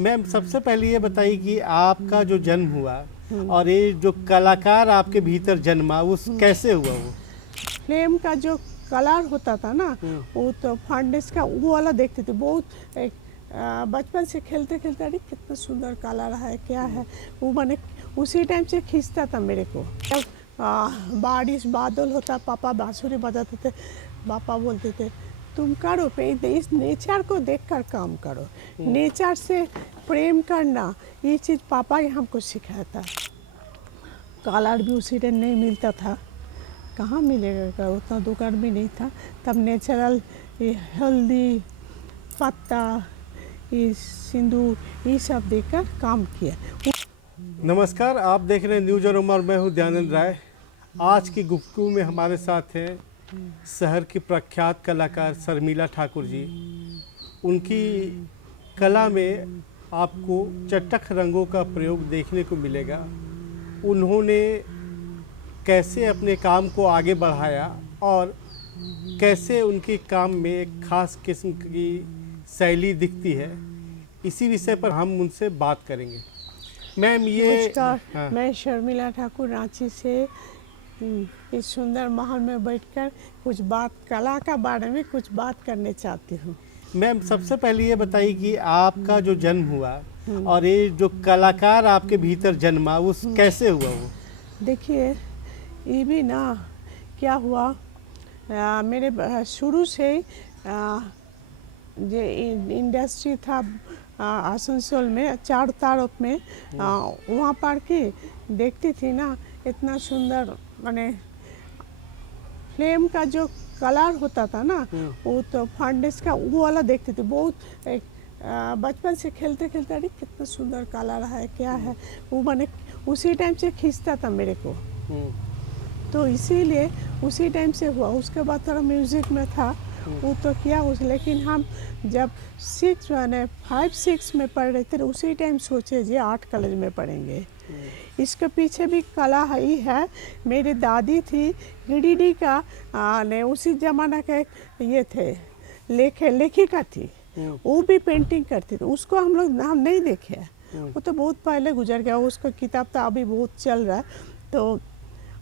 Ma'am सबसे पहले ये बताइए कि आपका जो जन्म हुआ और ये जो कलाकार आपके भीतर जन्मा वो कैसे हुआ वो? फ्लेम का जो कलर होता था ना, वो तो फर्नेस का वो वाला देखते थे बहुत। बचपन से खेलते खेलते अरे कितना सुंदर कलर है, क्या है वो, मैंने उसी टाइम से खींचता था मेरे को। जब बारिश बादल होता, पापा बांसुरी बजाते थे, पापा बोलते थे तुम करो पे इस नेचर को देखकर काम करो, नेचर से प्रेम करना, ये चीज़ पापा ही हमको सिखाया था। कलर भी उसी टाइम नहीं मिलता था, कहाँ मिलेगा, उतना दुकान भी नहीं था तब। नेचुरल हल्दी पत्ता, ये सिंदूर, ये सब देकर काम किया। नमस्कार, आप देख रहे हैं न्यूज अरोमा और मैं हूं दयानंद राय। आज की गुफ्तगू में हमारे साथ हैं शहर की प्रख्यात कलाकार शर्मिला ठाकुर जी। उनकी कला में आपको चटख रंगों का प्रयोग देखने को मिलेगा। उन्होंने कैसे अपने काम को आगे बढ़ाया और कैसे उनके काम में एक खास किस्म की शैली दिखती है, इसी विषय पर हम उनसे बात करेंगे। मैम ये नमस्कार, मैं शर्मिला ठाकुर रांची से इस सुंदर महल में बैठकर कुछ बात कला का बारे में कुछ बात करने चाहती हूँ। मैम सबसे पहले ये बताइए कि आपका जो जन्म हुआ और ये जो कलाकार आपके भीतर जन्मा वो कैसे हुआ वो? देखिए, ये भी ना क्या हुआ, मेरे शुरू से जो इंडस्ट्री था आसनसोल में चार तारफ में, वहाँ पर की देखती थी ना, इतना सुंदर माने फ्लेम का जो कलर होता था ना, वो तो फर्नेस का वो वाला देखती थी बहुत। बचपन से खेलते खेलते अरे कितना सुंदर कलर है, क्या है वो, मैंने उसी टाइम से खींचता था मेरे को। तो इसीलिए उसी टाइम से हुआ। उसके बाद थोड़ा म्यूज़िक में था वो तो किया उस, लेकिन हम जब 5-6 में पढ़ रहे थे उसी टाइम सोचे जी आर्ट कॉलेज में पढ़ेंगे। इसके पीछे भी कला ही है। मेरी दादी थी गिरिडीह का, ने उसी ज़माना के ये थे, लेखिका थी, वो भी पेंटिंग करती थी। उसको हम नहीं देखे, वो तो बहुत पहले गुजर गया। उसका किताब तो अभी बहुत चल रहा है, तो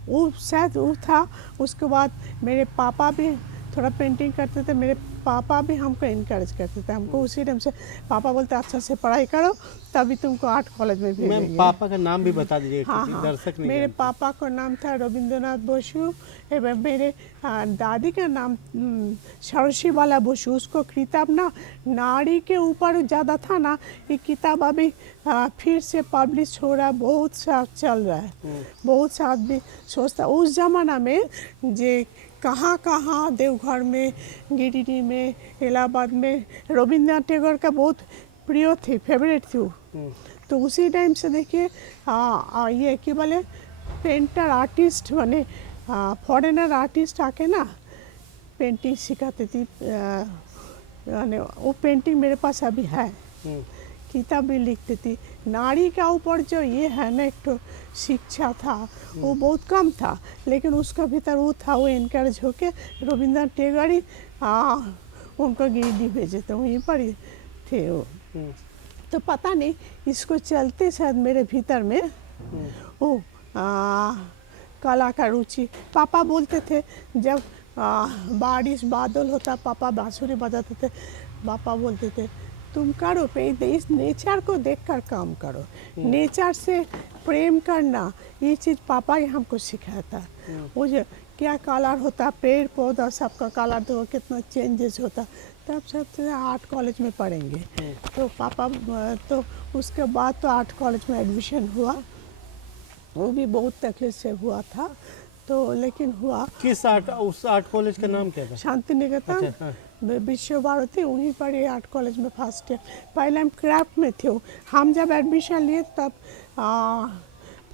वो शायद वो था। उसके बाद मेरे पापा भी थोड़ा पेंटिंग करते थे, मेरे पापा भी हमको इनकरेज करते थे। हमको उसी टाइम से पापा बोलते अच्छा से पढ़ाई करो तभी तुमको आर्ट कॉलेज में भेजेंगे। मैम पापा का नाम भी बता दीजिए, हाँ, दर्शक नहीं मेरे जानते। पापा का नाम था रविंद्रनाथ बसु एवं मेरे दादी का नाम सरसी वाला बसु। उसको किताब ना नारी के ऊपर ज़्यादा था ना, ये किताब अभी फिर से पब्लिश हो रहा है, बहुत सा चल रहा है। बहुत सा आदमी सोचता उस ज़माना में जे कहाँ कहाँ देवघर में, गिरिडीह में, इलाहाबाद में रविंद्रनाथ टैगोर का बहुत प्रिय थी, फेवरेट थी वो। तो उसी टाइम से देखिए ये कि बोले पेंटर आर्टिस्ट माने फॉरेनर आर्टिस्ट आके ना पेंटिंग सिखाती थी। यानी वो पेंटिंग मेरे पास अभी है, किताब भी लिखती थी। नारी का ऊपर जो ये है ना एक तो शिक्षा था वो बहुत कम था, लेकिन उसका भीतर वो था, वो इनकरेज होके रविंद्रनाथ टैगोर ही उनको गिरिडीह भेजे थे, वहीं पर ही थे वो। तो पता नहीं इसको चलते शायद मेरे भीतर में वो कला का रुचि। पापा बोलते थे जब बारिश बादल होता, पापा बांसुरी बजाते थे, पापा बोलते थे तुम करो पे इस नेचर को देखकर काम करो, नेचर से प्रेम करना, ये चीज़ पापा ही हमको सिखाया था। वो जो क्या कलर होता, पेड़ पौधा सबका कलर तो कितना चेंजेस होता, तब सब आर्ट कॉलेज में पढ़ेंगे। तो पापा तो उसके बाद तो आर्ट कॉलेज में एडमिशन हुआ, वो भी बहुत तकलीफ से हुआ था, तो लेकिन हुआ। किस आर्ट, उस आर्ट कॉलेज का नाम क्या था? शांति निकेतन। अच्छा, हाँ। विश्व भारती, वहीं पर ये आर्ट कॉलेज में फर्स्ट ईयर। पहले हम क्राफ्ट में थे, हम जब एडमिशन लिए तब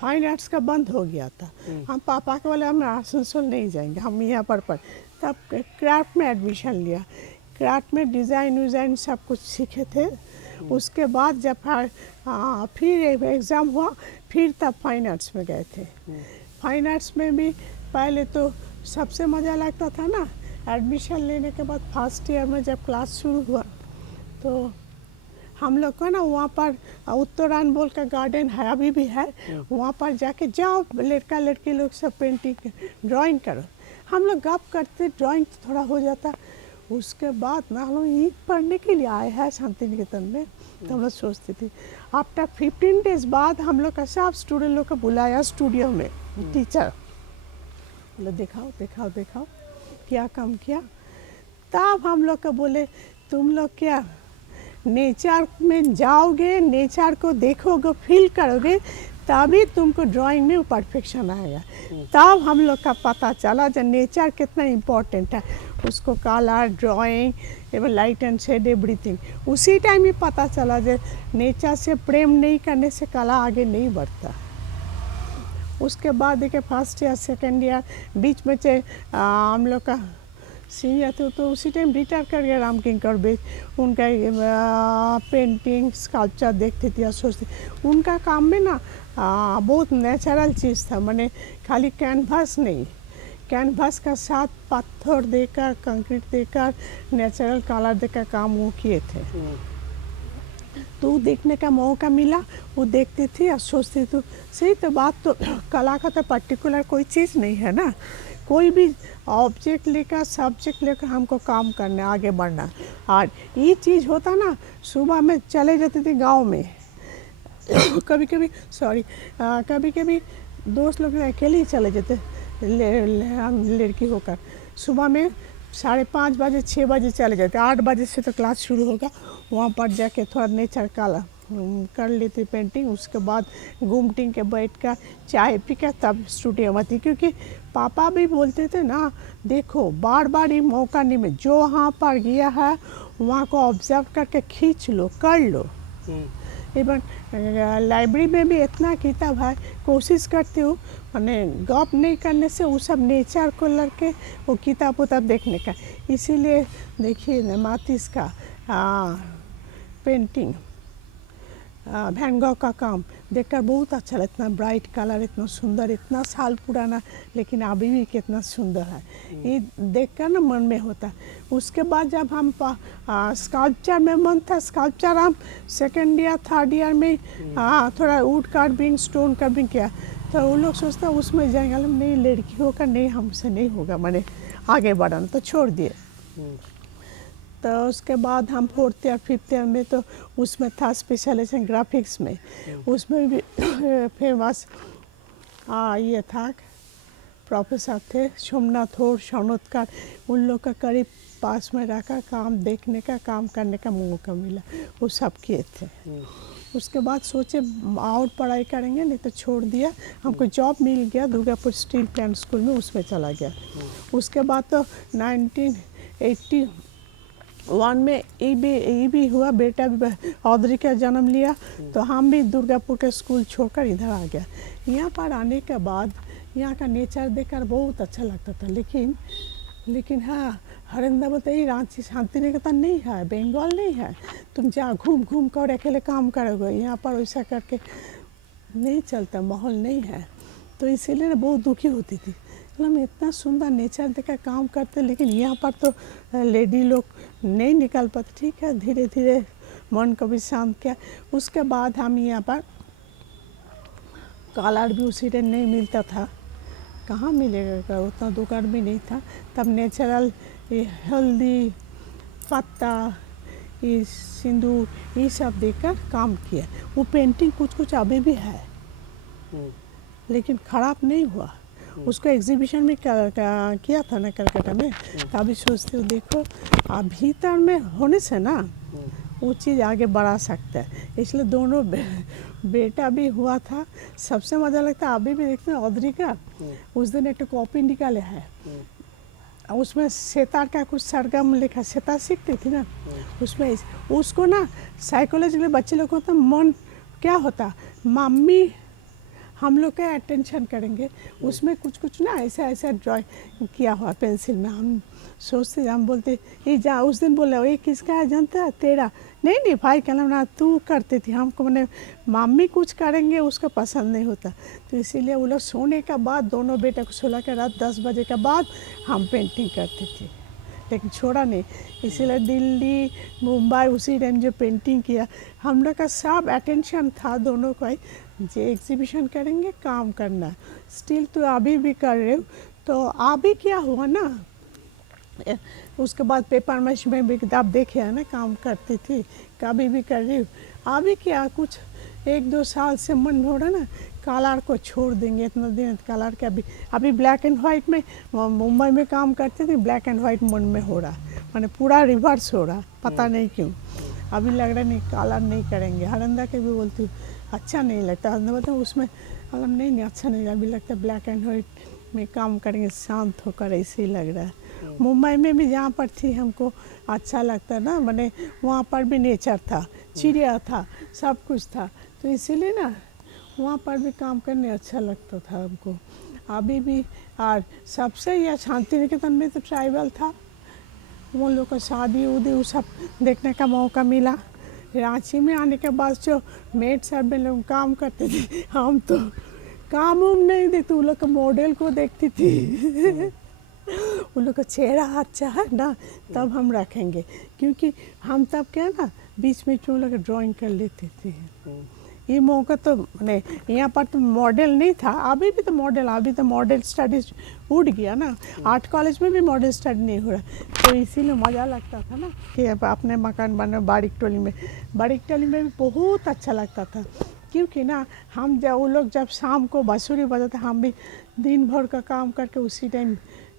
फाइन आर्ट्स का बंद हो गया था। हम पापा के बोले हम आसनसोल नहीं जाएंगे, हम यहाँ पर पढ़, तब क्राफ्ट में एडमिशन लिया। क्राफ्ट में डिज़ाइन विज़ाइन सब कुछ सीखे थे। उसके बाद जब फिर एग्ज़ाम हुआ, फिर तब फाइन आर्ट्स में गए थे। फाइन आर्ट्स में भी पहले तो सबसे मज़ा लगता था ना, एडमिशन लेने के बाद फर्स्ट ईयर में जब क्लास शुरू हुआ तो हम लोग को ना वहाँ पर उत्तरायण बोल का गार्डन है, अभी भी है। वहाँ पर जाके जाओ, लड़का लड़की लोग सब पेंटिंग ड्राइंग करो। हम लोग गप करते, ड्राइंग थोड़ा हो जाता। उसके बाद ना हम लोग ईद पढ़ने के लिए आए हैं शांति निकेतन में। तो हम लोग सोचते थे आफ्टर 15 डेज बाद हम लोग का सब स्टूडेंट लोग को बुलाया स्टूडियो में, टीचर बोले दिखाओ दिखाओ दिखाओ क्या काम किया। तब हम लोग को बोले तुम लोग क्या नेचर में जाओगे, नेचर को देखोगे, फील करोगे, तभी तुमको ड्राइंग में परफेक्शन आएगा। तब हम लोग का पता चला जो नेचर कितना इम्पोर्टेंट है, उसको कलर, ड्राइंग एवं लाइट एंड शेड एवरीथिंग। उसी टाइम ही पता चला जो नेचर से प्रेम नहीं करने से कला आगे नहीं बढ़ता। उसके बाद देखिए फर्स्ट ईयर सेकेंड ईयर बीच में हम लोग का सीनियर थे, तो उसी टाइम रिटायर कर गया राम किंकर बेच। उनका पेंटिंग स्कल्पचर देखते थे और सोचते उनका काम में ना बहुत नेचुरल चीज़ था, माने खाली कैनवास नहीं, कैनवास का साथ पत्थर देकर, कंक्रीट देकर, नेचुरल कलर देकर काम वो किए थे। तो देखने का मौका मिला, वो देखती थी और सोचती थी सही तो बात, तो कला का तो पर्टिकुलर कोई चीज़ नहीं है ना, कोई भी ऑब्जेक्ट लेकर सब्जेक्ट लेकर हमको काम करना, आगे बढ़ना। और ये चीज़ होता ना, सुबह में चले जाते थे गांव में कभी कभी दोस्त लोग अकेले ही चले जाते, हम लड़की होकर सुबह में 5:30 बजे 6 बजे चले जाते, 8 बजे से तो क्लास शुरू होगा। वहाँ पर जाके थोड़ा नेचर कला कर लेते पेंटिंग। उसके बाद घूमटिंग के बैठ कर चाय पी कर तब स्टूडियो में थी, क्योंकि पापा भी बोलते थे ना देखो बार बार ये मौका नहीं मिले, जो वहाँ पर गया है वहाँ को ऑब्जर्व करके खींच लो, कर लो। इवन लाइब्रेरी में भी इतना किताब है, कोशिश करती हूँ मैंने गप नहीं करने से वो सब नेचर को लड़के वो किताब उताब देखने का। इसीलिए देखिए न मातिस का पेंटिंग, वैन गॉग का काम देखकर बहुत अच्छा लगता, इतना ब्राइट कलर, इतना सुंदर, इतना साल पुराना लेकिन अभी भी कितना सुंदर है, ये देखकर ना मन में होता। उसके बाद जब हम स्कल्पचर में मन था, स्कल्पचर हम सेकेंड ईयर थर्ड ईयर में थोड़ा वुड कार्विंग स्टोन कार्विंग किया, तो वो लोग सोचता उसमें जाएंगे, नहीं लड़की होकर नहीं हमसे नहीं होगा, मैंने आगे बढ़ाना तो छोड़ दिए। तो उसके बाद हम 4th ईयर 5th ईयर में तो उसमें था स्पेशलाइजेशन ग्राफिक्स में, उसमें भी फेमस ये था प्रोफेसर थे सोमनाथ और शौनोत्कर, उन लोग का करीब पास में रहकर काम देखने का, काम करने का मौका मिला, वो सब किए थे। उसके बाद सोचे और पढ़ाई करेंगे, नहीं तो छोड़ दिया। हमको जॉब मिल गया दुर्गापुर स्टील प्लांट स्कूल में, उसमें चला गया। उसके बाद तो 1981 में ये भी हुआ, बेटा भी औधरी का जन्म लिया, तो हम भी दुर्गापुर के स्कूल छोड़कर इधर आ गया। यहाँ पर आने के बाद यहाँ का नेचर देखकर बहुत अच्छा लगता था, लेकिन हाँ हरिंदा बताइए रांची शांति निकेतन नहीं है, बंगाल नहीं है, तुम जहाँ घूम कर अकेले काम करोगे, यहाँ पर वैसा करके नहीं चलता, माहौल नहीं है। तो इसीलिए ना बहुत दुखी होती थी, हम इतना सुंदर नेचर देखकर काम करते, लेकिन यहाँ पर तो लेडी लोग नहीं निकल पाते। ठीक है, धीरे धीरे मन को भी शांत किया। उसके बाद हम यहाँ पर कलर भी उसी टाइम नहीं मिलता था, कहाँ मिलेगा, उतना दुकान भी नहीं था। तब नेचुरल ये हल्दी पत्ता, ये सिंदूर, ये सब देकर काम किया। वो पेंटिंग कुछ अभी भी है, लेकिन ख़राब नहीं हुआ। उसको एग्जीबिशन में किया था ना कलकत्ता में, अभी सोचते हो देखो भीतर में होने से ना वो चीज़ आगे बढ़ा सकता है। इसलिए दोनों बेटा भी हुआ था, सबसे मज़ा लगता है। अभी भी देखते हैं औधरी का उस दिन एक कॉपी निकाले है, उसमें सेतार का कुछ सरगम लिखा, सेतार सीखती थी ना, उसमें उसको ना साइकोलॉजिकली बच्चे लोग को तो मन क्या होता, मम्मी हम लोग का अटेंशन करेंगे, उसमें कुछ ना ऐसा ड्राइंग किया हुआ पेंसिल में। हम सोचते, हम बोलते ये जा, उस दिन बोले ये किसका है जानता है, तेरा। नहीं भाई कहना ना तू करती थी, हमको मैंने मम्मी कुछ करेंगे उसको पसंद नहीं होता। तो इसीलिए वो लोग सोने के बाद दोनों बेटा को सुला के रात 10 बजे के बाद हम पेंटिंग करते थे। लेकिन छोड़ा नहीं। इसीलिए दिल्ली मुंबई उसी टाइम जो पेंटिंग किया, हम लोग का सब अटेंशन था दोनों का ही, जो एग्जीबिशन करेंगे काम करना। स्टिल तो अभी भी कर रहे हो। तो अभी क्या हुआ ना, उसके बाद पेपर मैच में भी आप देखे है ना, काम करती थी, कभी भी कर रही हूँ। अभी क्या कुछ 1-2 साल से मन हो रहा ना, कलर को छोड़ देंगे, इतना दिन कलर के। अभी ब्लैक एंड वाइट में मुंबई में काम करते थे, ब्लैक एंड वाइट मन में हो रहा, माने पूरा रिवर्स हो रहा, पता नहीं क्यों। अभी लग रहा नहीं कलर नहीं करेंगे। हरंदा के भी बोलती हूँ अच्छा नहीं लगता, हरंदा बोलते उसमें मतलब नहीं अच्छा नहीं, अभी लगता है ब्लैक एंड वाइट में काम करेंगे, शांत होकर ऐसे ही लग रहा है। मुंबई में भी जहाँ पर थी हमको अच्छा लगता ना, मैंने वहाँ पर भी नेचर था, चिड़िया था, सब कुछ था, तो इसीलिए ना वहाँ पर भी काम करने अच्छा लगता था हमको। अभी भी और सबसे यह शांति निकेतन में तो ट्राइबल था, वो लोग का शादी उदी वो सब देखने का मौका मिला। रांची में आने के बाद जो मेड सब में लोग काम करते थे, हम तो काम उम नहीं देखते, वो लोग का मॉडल को देखती थी। उन लोग का चेहरा अच्छा है ना, तब हम रखेंगे, क्योंकि हम तब क्या ना बीच में वो लोग ड्राइंग कर लेते थे। ये मौका तो नहीं, यहाँ पर तो मॉडल नहीं था, अभी भी तो मॉडल, अभी तो मॉडल स्टडीज उठ गया ना, आर्ट कॉलेज में भी मॉडल स्टडी नहीं हो रहा, तो इसीलिए मज़ा लगता था ना कि अब अपने मकान बने बारीक टोली में। बारीक टोली में भी बहुत अच्छा लगता था, क्योंकि ना हम जब वो लोग जब शाम को बांसुरी बजाते, हम भी दिन भर का काम करके उसी टाइम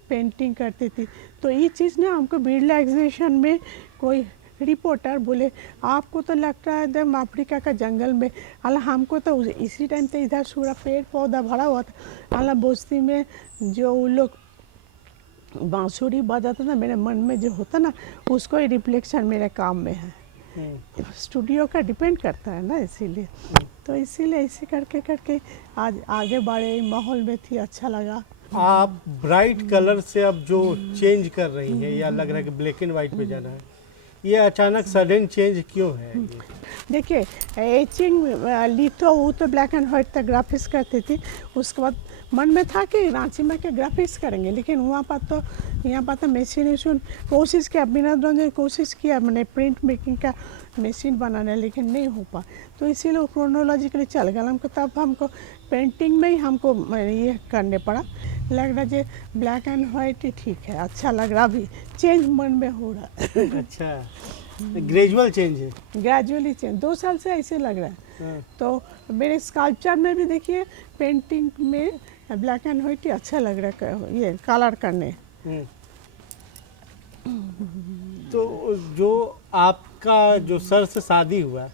पेंटिंग करती थी। तो ये चीज़ ना हमको बिरला एग्जीबिशन में कोई रिपोर्टर बोले आपको तो लगता है एकदम अफ्रीका का जंगल में, हालांकि हमको तो इसी टाइम तो इधर पूरा पेड़ पौधा भरा हुआ था, हालांकि बस्ती में जो वो लोग बांसुरी बजाता था, मेरे मन में जो होता ना उसको ही रिफ्लेक्शन मेरे काम में है। स्टूडियो का डिपेंड करता है ना, इसीलिए तो इसीलिए ऐसे करके करके आज आगे बढ़े, माहौल में थी, अच्छा लगा। आप ब्राइट कलर से अब जो चेंज कर रही हैं, या लग रहा है कि ब्लैक एंड वाइट पे जाना है, ये अचानक सडन चेंज क्यों है ये? देखिए एचिंग लिथो वो तो ब्लैक एंड वाइट तक ग्राफिक्स करती थी, उसके बाद मन में था कि रांची में के ग्राफिक्स करेंगे, लेकिन वहाँ पर तो यहाँ पर तो मशीन कोशिश किया, विनोद रंजन कोशिश किया मैंने प्रिंट मेकिंग का मशीन बनाने, लेकिन नहीं हो पा, तो इसीलिए वो क्रोनोलॉजिकली चल गया हमको। तब हमको पेंटिंग में ही हमको ये करने पड़ा, लग रहा है ब्लैक एंड वाइट ही ठीक है, अच्छा लग रहा, अभी चेंज मन में हो रहा है। अच्छा, ग्रेजुअल चेंज है, ग्रेजुअली चेंज 2 साल से ऐसे लग रहा है। हाँ। तो मेरे स्कल्पचर में भी देखिए पेंटिंग में ब्लैक एंड वाइट ही अच्छा लग रहा है, ये कलर करने। तो जो आपका जो सर से शादी हुआ,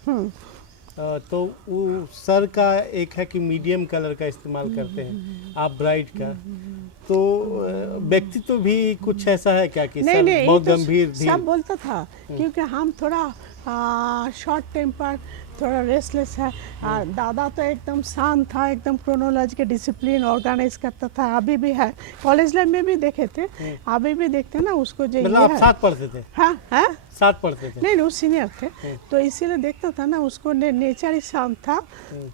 तो वो सर का एक है कि मीडियम कलर का इस्तेमाल करते हैं, आप ब्राइट का, तो व्यक्तित्व भी कुछ ऐसा है क्या कि नहीं सर नहीं, बहुत ये तो गंभीर धीर? सब बोलता था, क्योंकि हम थोड़ा शॉर्ट टेम्पर, थोड़ा रेस्टलेस है। दादा तो एकदम शांत था, एकदम क्रोनोलॉजी के डिसिप्लिन ऑर्गेनाइज करता था, अभी भी है, कॉलेज लाइफ में भी देखे थे, अभी भी देखते ना उसको जो मतलब ये आप है। साथ पढ़ते थे? हाँ हाँ, साथ पढ़ते थे? नहीं वो सीनियर थे, तो इसीलिए देखता था ना उसको, नेचर ही शांत था,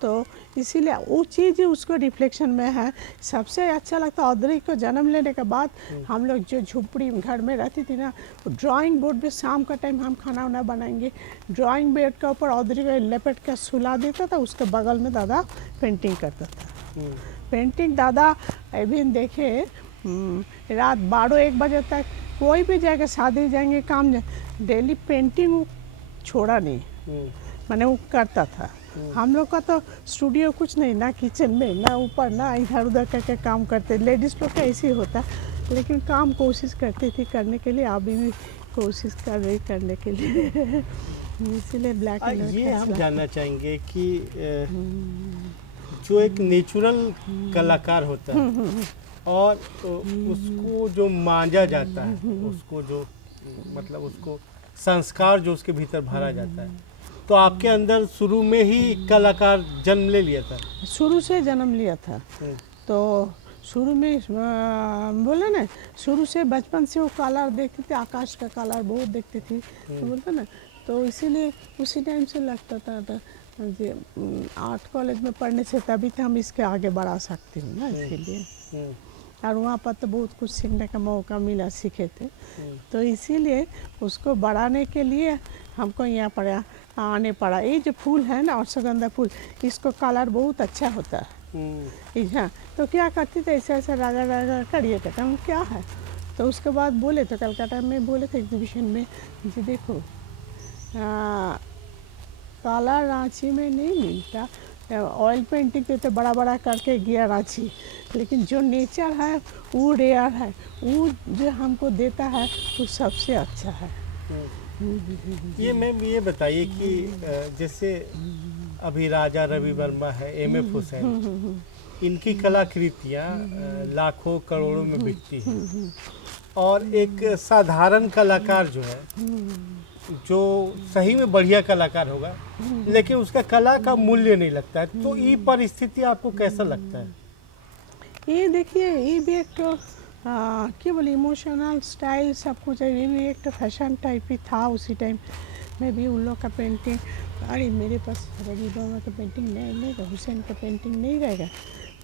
तो इसीलिए वो चीज़ उसको रिफ्लेक्शन में है। सबसे अच्छा लगता औदरी को जन्म लेने के बाद हम लोग जो झुपड़ी घर में रहती थी ना, ड्राइंग बोर्ड पे शाम का टाइम हम खाना वाना बनाएंगे, ड्राइंग बोर्ड के ऊपर औदरी को लपेट कर सुला देता था, उसके बगल में दादा पेंटिंग करता था। पेंटिंग दादा इवन देखे रात 12-1 बजे तक कोई भी जाएगा, शादी जाएंगे, काम डेली पेंटिंग वो छोड़ा नहीं, मैंने वो करता था। हम लोग का तो स्टूडियो कुछ नहीं, ना किचन में, ना ऊपर, ना इधर उधर करके काम करते, लेडीज़ लोग का ऐसे ही होता, लेकिन काम कोशिश करती थी करने के लिए, अभी भी कोशिश कर रही करने के लिए। इसीलिए ब्लैक एंड वाइट ये हम जानना चाहेंगे कि जो एक नेचुरल कलाकार होता है और उसको जो मांझा जाता है, उसको जो मतलब उसको संस्कार जो उसके भीतर भरा जाता है, तो आपके अंदर शुरू में ही कलाकार जन्म ले लिया था? शुरू से जन्म लिया था, तो शुरू में बोले ना, शुरू से बचपन से वो कलर देखती थी, आकाश का कलर बहुत देखती थी, तो बोलते ना, तो इसीलिए उसी टाइम से लगता था जे आर्ट कॉलेज में पढ़ने से तभी तो हम इसके आगे बढ़ा सकते हैं ना, इसीलिए। और वहाँ पर तो बहुत कुछ सीखने का मौका मिला, सीखे थे। तो इसीलिए उसको बढ़ाने के लिए हमको यहाँ पर आने पड़ा। ये जो फूल है ना, अश्वगंधा फूल, इसको कलर बहुत अच्छा होता है। हाँ, तो क्या करते थे, ऐसे ऐसे रगड़ रगड़ कर ये कहते हम क्या है। तो उसके बाद बोले तो कलकत्ता में बोले थे एग्जीबिशन में, जी देखो काला रांची में नहीं मिलता, ऑयल पेंटिंग तो बड़ा बड़ा करके गया रांची, लेकिन जो नेचर है वो रेयर है, वो जो हमको देता है वो सबसे अच्छा है। ये मैम ये बताइए कि जैसे अभी राजा रवि वर्मा है, एम.एफ. हुसैन, इनकी कलाकृतियाँ लाखों करोड़ों में बिकती हैं, और एक साधारण कलाकार जो है, जो सही में बढ़िया कलाकार होगा, लेकिन उसका कला का मूल्य नहीं लगता है, तो ये परिस्थिति आपको कैसा लगता है? ये देखिए, ये भी एक तो क्या बोले, इमोशनल स्टाइल सब कुछ है, ये भी एक तो फैशन टाइप ही था उसी टाइम में भी। उन लोग का पेंटिंग, अरे मेरे पास रवि वर्मा का पेंटिंग नहीं रहेगा, हुसैन का पेंटिंग नहीं रहेगा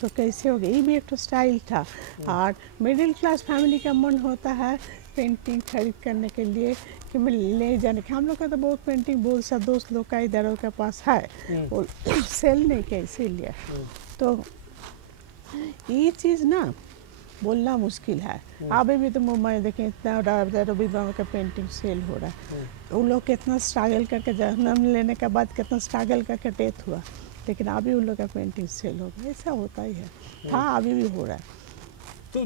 तो कैसे हो गया। ये भी एक तो स्टाइल था। और मिडिल क्लास फैमिली का मन होता है पेंटिंग खरीद करने के लिए कि मैं ले जाने के। हम लोग का तो बहुत पेंटिंग बहुत सा दोस्त लोग का इधर के पास है, वो सेल नहीं किया इसीलिए। तो ये चीज़ ना बोलना मुश्किल है। अभी भी तो मुंबई में देखें इतना रवि वर्मा का पेंटिंग सेल हो रहा है, उन लोग कितना स्ट्रगल करके जन्म लेने के बाद कितना स्ट्रगल करके डेथ हुआ, लेकिन अभी उन लोग का पेंटिंग सेल हो गया। ऐसा होता ही है, था, अभी भी हो रहा है। तो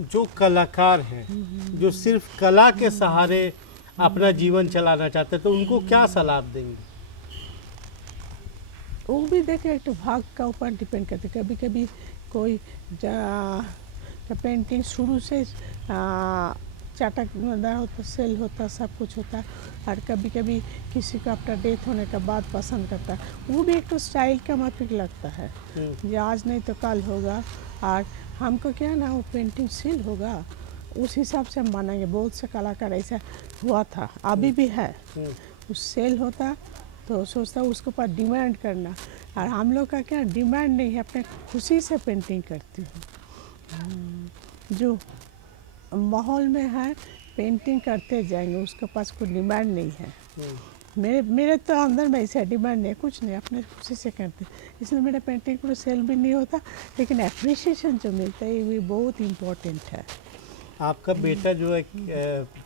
जो कलाकार हैं, जो सिर्फ कला के सहारे अपना जीवन चलाना चाहते हैं, तो उनको क्या सलाह देंगे? वो भी देखे एक तो भाग का ऊपर डिपेंड करते। कभी कभी कोई पेंटिंग शुरू से चटकदार होता, सेल होता, सब कुछ होता, और कभी कभी किसी को आफ्टर डेथ होने के बाद पसंद करता है, वो भी एक तो स्टाइल का माफिक लगता है, जो आज नहीं तो कल होगा। और हमको क्या ना, वो पेंटिंग सेल होगा उस हिसाब से हम मानेंगे। बहुत से कलाकार ऐसा हुआ था, अभी भी है, उस सेल होता तो सोचता उसके ऊपर डिमांड करना। और हम लोग का क्या डिमांड नहीं है, अपने खुशी से पेंटिंग करती हूँ। जो माहौल में है पेंटिंग करते जाएंगे, उसके पास कोई डिमांड नहीं है। मेरे तो अंदर में ऐसा डिमांड नहीं है, कुछ नहीं, अपने खुशी से करते, इसलिए मेरा पेंटिंग को सेल भी नहीं होता, लेकिन एप्रिसिएशन जो मिलता है ये बहुत इम्पोर्टेंट है। आपका बेटा जो है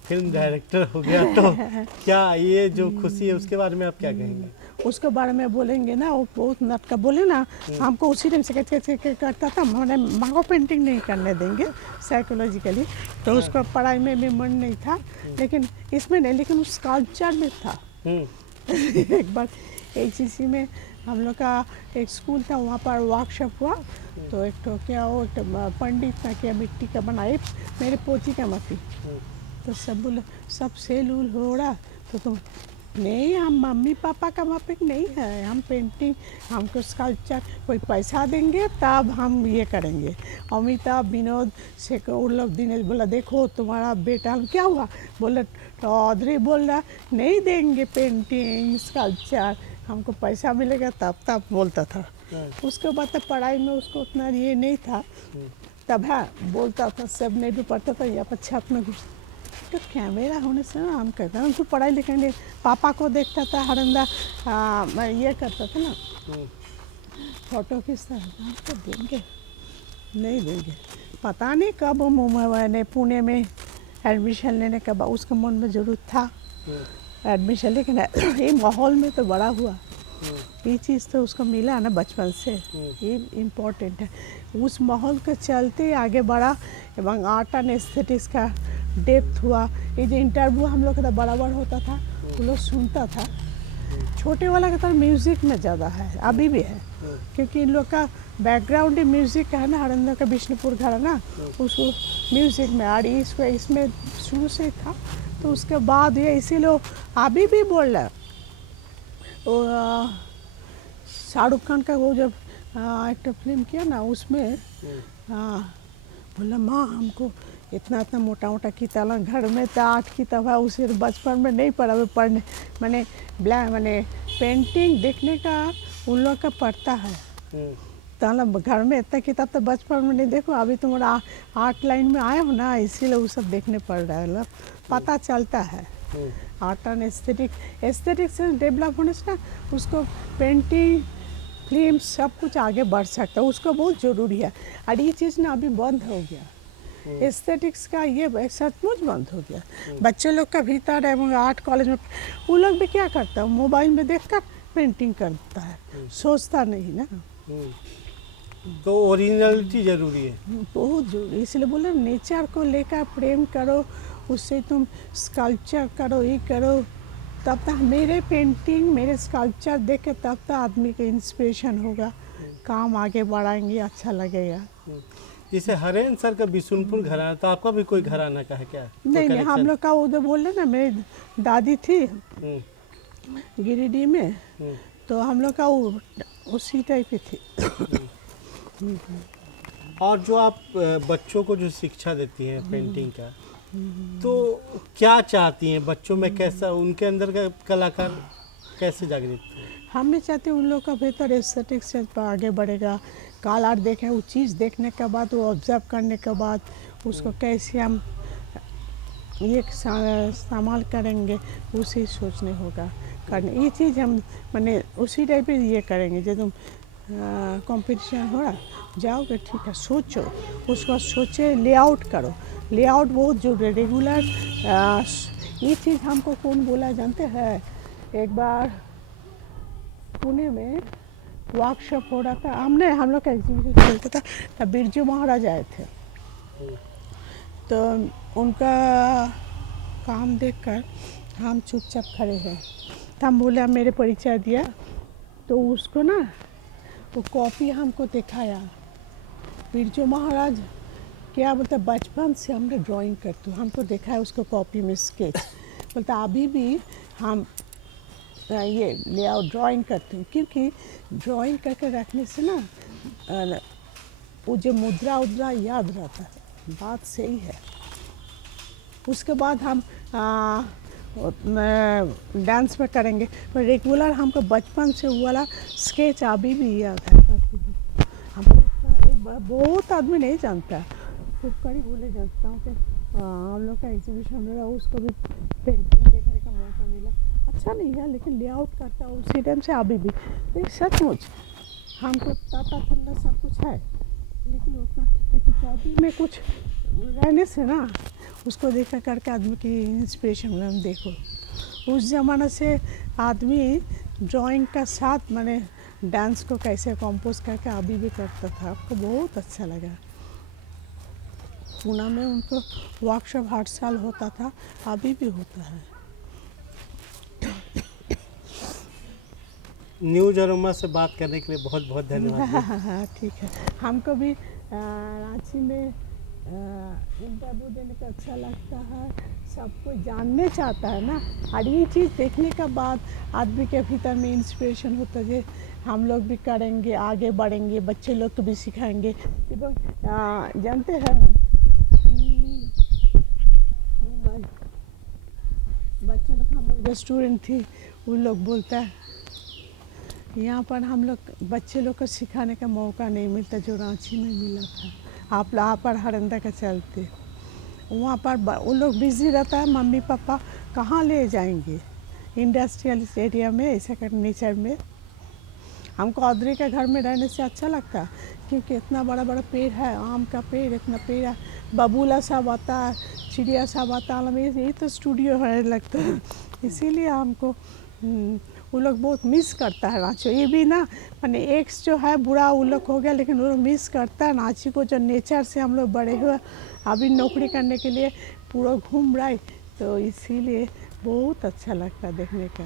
फिल्म डायरेक्टर हो गया, तो क्या ये जो खुशी है उसके बारे में आप क्या कहेंगे? उसके बारे में बोलेंगे ना, वो बहुत नट का बोले ना, हमको उसी टाइम से करता था, मैंने माँ को पेंटिंग नहीं करने देंगे साइकोलॉजिकली, तो उसको पढ़ाई में भी मन नहीं था, लेकिन इसमें नहीं, लेकिन उस स्कल्पचर में था। एक बार एचईसी में हम लोग का एक स्कूल था, वहाँ पर वर्कशॉप हुआ, तो एक तो क्या वो पंडित ना क्या मिट्टी का बनाए मेरे पोती का मती, तो सब बोले सब सेल उल हो रहा, तो तुम नहीं, हम मम्मी पापा का मापिक नहीं है, हम पेंटिंग, हमको स्कल्पचर कोई पैसा देंगे तब हम ये करेंगे। अमिताभ, विनोद से उन लोग दिनेश बोला देखो तुम्हारा बेटा, हम क्या हुआ, बोला चौधरी बोल रहा नहीं देंगे पेंटिंग स्कल्पचर, हमको पैसा मिलेगा तब बोलता था। उसके बाद तो पढ़ाई में उसको उतना ये नहीं था, तब है बोलता था, सब नहीं भी पढ़ता था, यहाँ पर छत में घुस, तो कैमरा होने से ना हम कहते हैं तो पढ़ाई लिखाई नहीं, पापा को देखता था हरंदा, मैं ये करता था ना, फोटो खींचता था, हमको देंगे नहीं देंगे, पता नहीं कब मैंने पुणे में एडमिशन लेने के बाद उसके मन में ज़रूर था एडमिशन, लेकिन ये माहौल में तो बड़ा हुआ, ये चीज़ तो उसको मिला ना बचपन से, ये इम्पोर्टेंट है। उस माहौल के चलते आगे बढ़ा, एवं आर्ट एंड एस्थेटिक्स का डेप्थ हुआ। ये जो इंटरव्यू हम लोग का बराबर होता था, वो लोग सुनता था। छोटे वाला का तो म्यूज़िक में ज़्यादा है, अभी भी है, क्योंकि इन लोग का बैकग्राउंड ही म्यूज़िक का है ना, हरिंदर का विष्णुपुर घर है ना, उसको म्यूज़िक में, और इसमें शुरू से था, तो उसके बाद ये इसीलिए अभी भी बोल रहा है। शाहरुख खान का वो जब एक तो फिल्म किया ना, उसमें बोला माँ हमको इतना मोटा मोटा किताब घर में था, 8 किताब है, उसे बचपन में नहीं पढ़ा, वो पढ़ने मैंने पेंटिंग देखने का उन लोग का पढ़ता है, मतलब घर में इतना किताब तो बचपन में नहीं देखो, अभी तुम्हारा 8 लाइन में आए हो ना, इसीलिए वो सब देखने पड़ रहा है, मतलब पता चलता है। आर्ट एंड एस्थेटिक से डेवलप होने से ना उसको पेंटिंग फिल्म सब कुछ आगे बढ़ सकता है, उसको बहुत ज़रूरी है। और ये चीज़ ना अभी बंद हो गया, एस्थेटिक्स का ये सचमुच बंद हो गया। बच्चे लोग का भीतर एवं आर्ट कॉलेज में वो लोग भी क्या करता है, मोबाइल में देखकर पेंटिंग करता है, सोचता नहीं ना। तो ओरिजिनलिटी ज़रूरी है। बहुत जरूरी, इसलिए बोले नेचर को लेकर प्रेम करो, उससे तुम स्कल्पचर करो, ये करो, तब तक मेरे पेंटिंग मेरे स्कल्पचर देख के तब तक आदमी का इंस्पिरेशन होगा, काम आगे बढ़ाएंगे, अच्छा लगेगा। जैसे हरेन सर का बिशुनपुर घराना, तो आपका भी कोई घराना का है क्या? नहीं नहीं, हम लोग का उधर बोल रहे ना, मेरी दादी थी गिरिडीह में, तो हम लोग का उसी टाइप की थी। और जो आप बच्चों को जो शिक्षा देती हैं पेंटिंग का, तो क्या चाहती हैं बच्चों में, कैसा उनके अंदर का कलाकार कैसे जागृत हो? हम भी चाहते हैं उन लोग का बेहतर एस्थेटिक्स से आगे बढ़ेगा, काल आर्ट देखें, वो चीज़ देखने के बाद, वो ऑब्जर्व करने के बाद उसको कैसे हम ये इस्तेमाल करेंगे, उसी सोचने होगा करने। ये चीज़ हम मैंने उसी टाइप पे ये करेंगे। जो तुम कंपटीशन हो रहा जाओगे, ठीक है, सोचो, उसको सोचे, लेआउट करो, लेआउट बहुत जरूरी है। रेगुलर ये चीज़ हमको कौन बोला जानते हैं, एक बार पुणे में वर्कशॉप हो रहा था, हम लोग का एग्जीबिशन चलता था, तब बिरजू महाराज आए थे, तो उनका काम देखकर हम चुपचाप खड़े हैं, तो हम बोले, मेरे परिचय दिया, तो उसको ना वो कॉपी हमको दिखाया। बिरजू महाराज क्या बोलते, बचपन से हमने ड्राइंग करते, हमको देखा है उसको कॉपी में स्केच, बोलता अभी भी हम ये लेआउट ड्राइंग करते हैं, क्योंकि ड्राइंग करके रखने से ना वो जो मुद्रा उद्रा याद रहता है। बात सही है। उसके बाद हम डांस में करेंगे, पर रेगुलर हमको बचपन से वो वाला स्केच अभी भी याद है। हम बहुत आदमी नहीं जानता, खूब करीब बोले जानता हूँ कि हम लोग का एग्जीबिशन हो रहा है, उसको भी पेंटिंग देखने का मौका मिला। अच्छा नहीं है, लेकिन लेआउट करता हूँ उसी टाइम से अभी भी। लेकिन सचमुच हमको पता चलना सब कुछ है, लेकिन उतना एक कॉपी में कुछ रहने से ना उसको देख करके आदमी की इंस्पिरेशन में हम देखो, उस ज़माने से आदमी ड्राइंग का साथ मैंने डांस को कैसे कंपोज करके अभी भी करता था। आपको बहुत अच्छा लगा। पूना में उनको वर्कशॉप हर साल होता था, अभी भी होता है। न्यूज अरोमा से बात करने के लिए बहुत बहुत धन्यवाद। हाँ ठीक है, हमको भी रांची में इंटरव्यू देने का अच्छा लगता है, सबको जानने चाहता है ना, और ये चीज़ देखने के बाद आदमी के भीतर में इंस्पिरेशन होता है, हम लोग भी करेंगे, आगे बढ़ेंगे, बच्चे लोग को भी सिखाएंगे। जानते हैं बच्चे लोग, हम लोग स्टूडेंट थी, वो लोग बोलता है यहाँ पर हम लोग बच्चे लोग को सिखाने का मौका नहीं मिलता जो रांची में मिला था। आप यहाँ पर हरंदा के चलते वहाँ पर वो लोग बिजी रहता है, मम्मी पापा कहाँ ले जाएंगे इंडस्ट्रियल एरिया में, ऐसा कर नेचर में। हमको औधरी के घर में रहने से अच्छा लगता है, क्योंकि इतना बड़ा बड़ा पेड़ है, आम का पेड़, इतना पेड़ है, बबूला सब आता है, चिड़िया सब आता है, ये तो स्टूडियो है लगता है। इसीलिए हमको वो लोग बहुत मिस करता है रांची। ये भी ना मैंने एक्स जो है बुरा वो लोग हो गया, लेकिन वो लोग मिस करता है रांची को, जो नेचर से हम लोग बड़े हुए, अभी नौकरी करने के लिए पूरा घूम रहा है, तो इसीलिए बहुत अच्छा लगता है देखने का,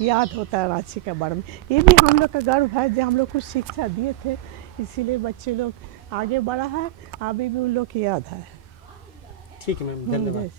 याद होता है रांची के बारे में। ये भी हम लोग का गर्व है जो हम लोग कुछ शिक्षा दिए थे, इसीलिए बच्चे लोग आगे बढ़ा है, अभी भी उन लोग की याद है। ठीक है मैम, धन्यवाद।